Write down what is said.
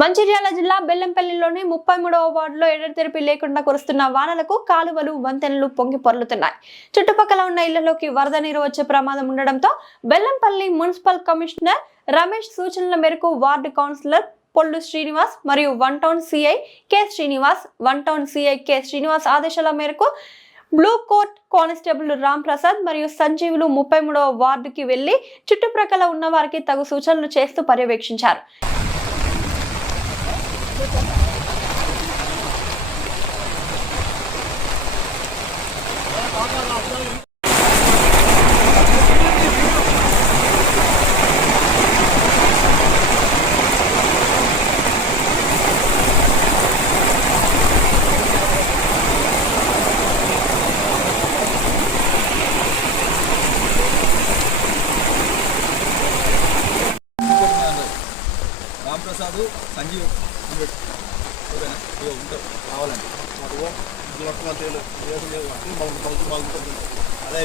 మంచిర్యాల జిల్లా బెల్లంపల్లిలోని 33వ వార్డులో ఎడతెరిపి లేకుండా కురుస్తున్న వానలకు కాలువలు వంతెనలు పొంగి పొర్లుతున్నాయి. చుట్టుపక్కల ఉన్న ఇళ్లలోకి వరద నీరు వచ్చే ప్రమాదం ఉండడంతో బెల్లంపల్లి మున్సిపల్ కమిషనర్ రమేష్ సూచనల మేరకు వార్డు కౌన్సిలర్ పొల్లు శ్రీనివాస్ మరియు one town CI K Srinivas ఆదేశాల మేరకు blue coat constable Ram Prasad మరియు సంజీవులు 33వ వార్డుకి వెళ్లి చుట్టుప్రక్కల ఉన్న వారికి తగు సూచనలు చేస్తూ పర్యవేక్షించారు. రామ్ ప్రసాద్ సంజీవ్ ఉంటారు కావాలండి అదే